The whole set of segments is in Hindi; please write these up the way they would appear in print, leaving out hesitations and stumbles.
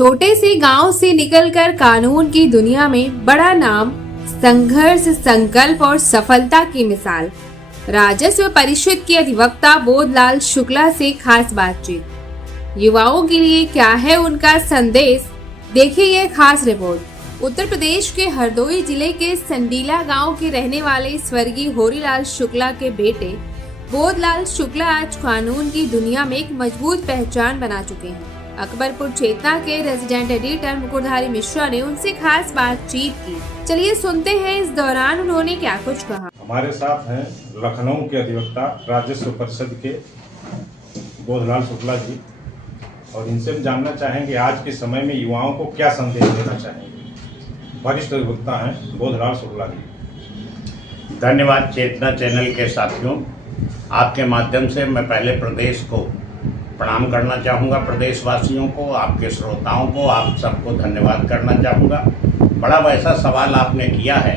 छोटे से गांव से निकलकर कानून की दुनिया में बड़ा नाम, संघर्ष, संकल्प और सफलता की मिसाल। राजस्व परिषद के अधिवक्ता बोधलाल शुक्ला से खास बातचीत। युवाओं के लिए क्या है उनका संदेश, देखिए ये खास रिपोर्ट। उत्तर प्रदेश के हरदोई जिले के संडीला गांव के रहने वाले स्वर्गीय होरीलाल शुक्ला के बेटे बोधलाल शुक्ला आज कानून की दुनिया में एक मजबूत पहचान बना चुके हैं। अकबरपुर चेतना के रेजिडेंट एडिटर मुकुरधारी मिश्रा ने उनसे खास बातचीत की। चलिए सुनते हैं इस दौरान उन्होंने क्या कुछ कहा। हमारे साथ हैं लखनऊ के अधिवक्ता राजस्व परिषद के बोधलाल शुक्ला जी, और इनसे हम जानना चाहेंगे आज के समय में युवाओं को क्या संदेश देना चाहेंगे। वरिष्ठ अधिवक्ता हैं बोधलाल शुक्ला जी। धन्यवाद चेतना चैनल के साथियों, आपके माध्यम से मैं पहले प्रदेश को प्रणाम करना चाहूँगा, प्रदेशवासियों को, आपके श्रोताओं को, आप सबको धन्यवाद करना चाहूँगा। बड़ा वैसा सवाल आपने किया है,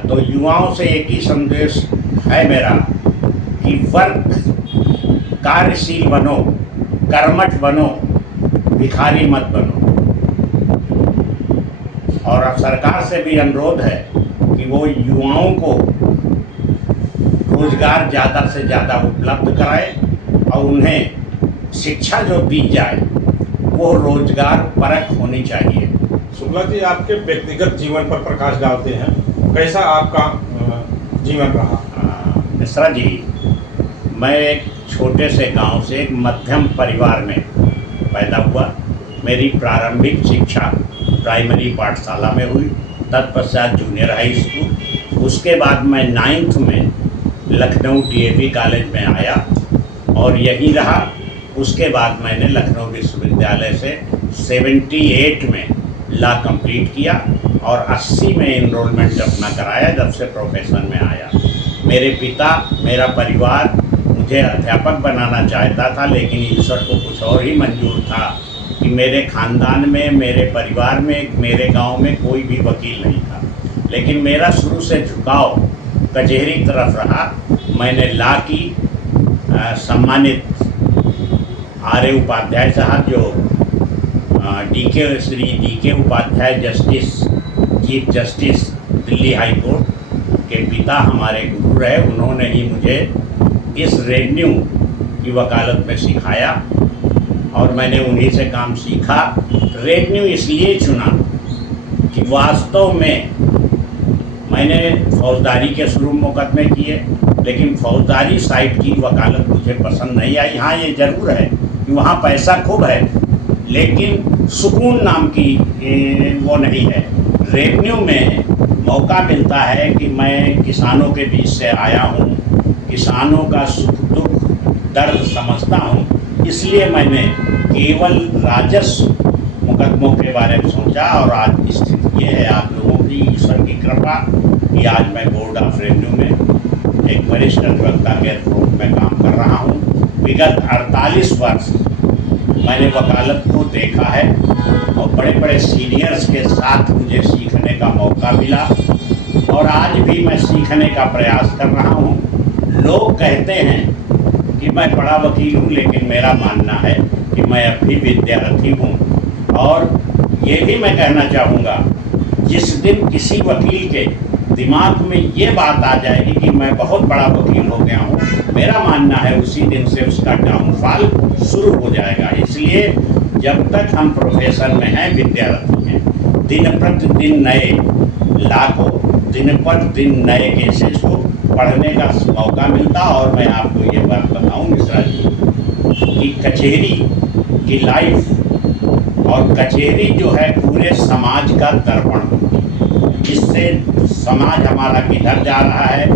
तो युवाओं से एक ही संदेश है मेरा कि वर्क कार्यशील बनो, कर्मठ बनो, भिखारी मत बनो। और सरकार से भी अनुरोध है कि वो युवाओं को रोजगार ज़्यादा से ज़्यादा उपलब्ध कराए और उन्हें शिक्षा जो दी जाए वो रोजगार परक होनी चाहिए। शुक्ला जी, आपके व्यक्तिगत जीवन पर प्रकाश डालते हैं, कैसा आपका जीवन रहा? मिश्रा जी, मैं एक छोटे से गांव से एक मध्यम परिवार में पैदा हुआ। मेरी प्रारंभिक शिक्षा प्राइमरी पाठशाला में हुई, तत्पश्चात जूनियर हाई स्कूल। उसके बाद मैं 9th में लखनऊ DAV कॉलेज में आया और यहीं रहा। उसके बाद मैंने लखनऊ विश्वविद्यालय से 78 में लॉ कंप्लीट किया और 80 में इनरोलमेंट अपना कराया जब से प्रोफेशन में आया। मेरे पिता, मेरा परिवार मुझे अध्यापक बनाना चाहता था, लेकिन ईश्वर को कुछ और ही मंजूर था कि मेरे ख़ानदान में, मेरे परिवार में, मेरे गांव में कोई भी वकील नहीं था। लेकिन मेरा शुरू से झुकाव कचहरी तरफ रहा। मैंने लॉ की सम्मानित आर्य उपाध्याय साहब, जो Shri DK Upadhyay justice, chief justice Delhi high court के पिता हमारे गुरु रहे, उन्होंने ही मुझे इस रेवेन्यू की वकालत में सिखाया और मैंने उन्हीं से काम सीखा। रेवेन्यू इसलिए चुना कि वास्तव में मैंने फौजदारी के शुरू मुकदमे किए, लेकिन फौजदारी साइड की वकालत मुझे पसंद नहीं आई। हाँ, ये ज़रूर है कि वहाँ पैसा खूब है, लेकिन सुकून नाम की वो नहीं है। रेवेन्यू में मौका मिलता है कि मैं किसानों के बीच से आया हूँ, किसानों का सुख दुख दर्द समझता हूँ, इसलिए मैंने केवल राजस्व मुकदमों के बारे में सोचा। और आज स्थिति ये है, आप लोगों की ईश्वर की कृपा, कि आज मैं बोर्ड ऑफ रेवेन्यू में एक वरिष्ठ अधिवक्ता के रूप में काम कर रहा हूँ। विगत 48 वर्ष मैंने वकालत को देखा है और बड़े बड़े सीनियर्स के साथ मुझे सीखने का मौका मिला और आज भी मैं सीखने का प्रयास कर रहा हूँ। लोग कहते हैं कि मैं बड़ा वकील हूँ, लेकिन मेरा मानना है कि मैं अभी विद्यार्थी हूँ। और ये भी मैं कहना चाहूँगा, जिस दिन किसी वकील के दिमाग में ये बात आ जाएगी कि मैं बहुत बड़ा वकील हो गया हूँ, मेरा मानना है उसी दिन से उसका डाउनफॉल शुरू हो जाएगा। इसलिए जब तक हम प्रोफेशन में हैं, विद्यार्थी हैं, दिन प्रतिदिन नए लॉ को, दिन पर दिन नए केसेस को पढ़ने का मौका मिलता। और मैं आपको ये बात बताऊँ मिश्रा जी कि कचहरी की लाइफ और कचहरी जो है पूरे समाज का दर्पण, इससे समाज हमारा किधर जा रहा है,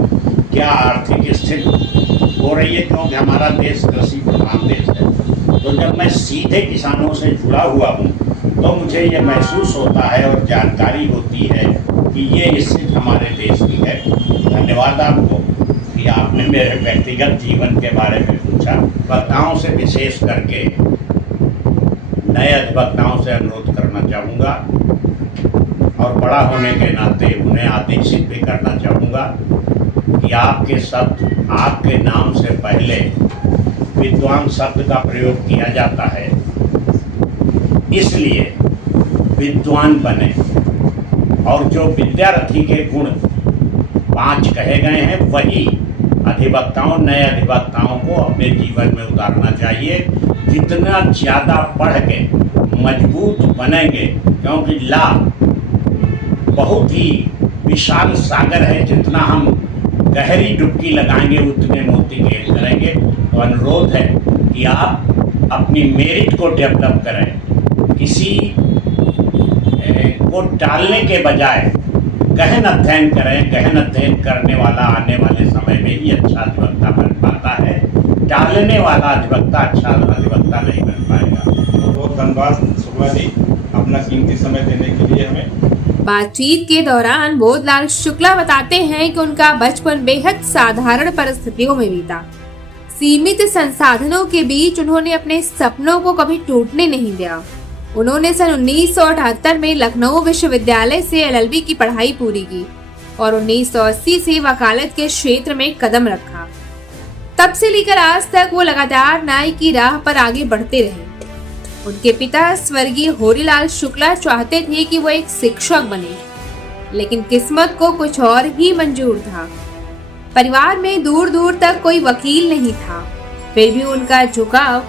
क्या आर्थिक स्थिति हो रही है, क्योंकि हमारा देश कृषि प्रधान देश है। तो जब मैं सीधे किसानों से जुड़ा हुआ हूँ तो मुझे ये महसूस होता है और जानकारी होती है कि ये स्थिति हमारे देश की है। धन्यवाद आपको कि आपने मेरे व्यक्तिगत जीवन के बारे में पूछा। वक्ताओं से विशेष करके नए अधिवक्ताओं से अनुरोध करना चाहूँगा और बड़ा होने के नाते उन्हें आदेशित भी करना चाहूँगा कि आपके शब्द, आपके नाम से पहले विद्वान शब्द का प्रयोग किया जाता है। इसलिए विद्वान बने और जो विद्यार्थी के गुण 5 कहे गए हैं वही नए अधिवक्ताओं को अपने जीवन में उतारना चाहिए। जितना ज़्यादा पढ़ के मजबूत बनेंगे, क्योंकि ला बहुत ही विशाल सागर है, जितना हम गहरी डुबकी लगाएंगे उतने मोती गेन करेंगे। तो अनुरोध है कि आप अपनी मेरिट को डेवलप करें, किसी को टालने के बजाय गहन अध्ययन करें। गहन अध्ययन करने वाला आने वाले समय में ही अच्छा अधिवक्ता बन पाता है, टालने वाला अधिवक्ता अच्छा अधिवक्ता नहीं बन पाएगा। बहुत धन्यवाद शुक्ला जी अपना कीमती समय देने के लिए हमें। बातचीत के दौरान बोधलाल शुक्ला बताते हैं कि उनका बचपन बेहद साधारण परिस्थितियों में बीता। सीमित संसाधनों के बीच उन्होंने अपने सपनों को कभी टूटने नहीं दिया। उन्होंने सन 1978 में लखनऊ विश्वविद्यालय से LLB की पढ़ाई पूरी की और 1980 से वकालत के क्षेत्र में कदम रखा। तब से लेकर आज तक वो लगातार न्याय की राह पर आगे बढ़ते रहे। उनके पिता स्वर्गीय होरीलाल शुक्ला चाहते थे कि वो एक शिक्षक बने, लेकिन किस्मत को कुछ और ही मंजूर था। परिवार में दूर दूर तक कोई वकील नहीं था, फिर भी उनका झुकाव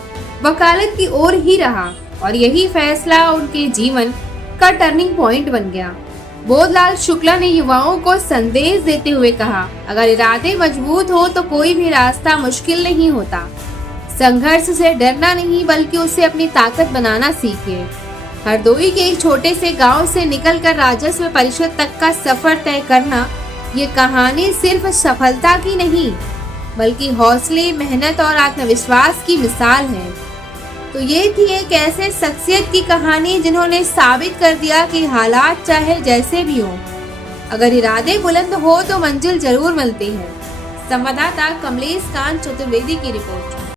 वकालत की ओर ही रहा और यही फैसला उनके जीवन का टर्निंग पॉइंट बन गया। बोधलाल शुक्ला ने युवाओं को संदेश देते हुए कहा, अगर इरादे मजबूत हो तो कोई भी रास्ता मुश्किल नहीं होता। संघर्ष से डरना नहीं बल्कि उसे अपनी ताकत बनाना सीखिए। हरदोई के एक छोटे से गांव से निकलकर राजस्व परिषद तक का सफर तय करना, ये कहानी सिर्फ सफलता की नहीं बल्कि हौसले, मेहनत और आत्मविश्वास की मिसाल है। तो ये थी एक ऐसे शख्सियत की कहानी जिन्होंने साबित कर दिया कि हालात चाहे जैसे भी हो, अगर इरादे बुलंद हो तो मंजिल जरूर मिलती है। संवाददाता कमलेश कांत चतुर्वेदी की रिपोर्ट।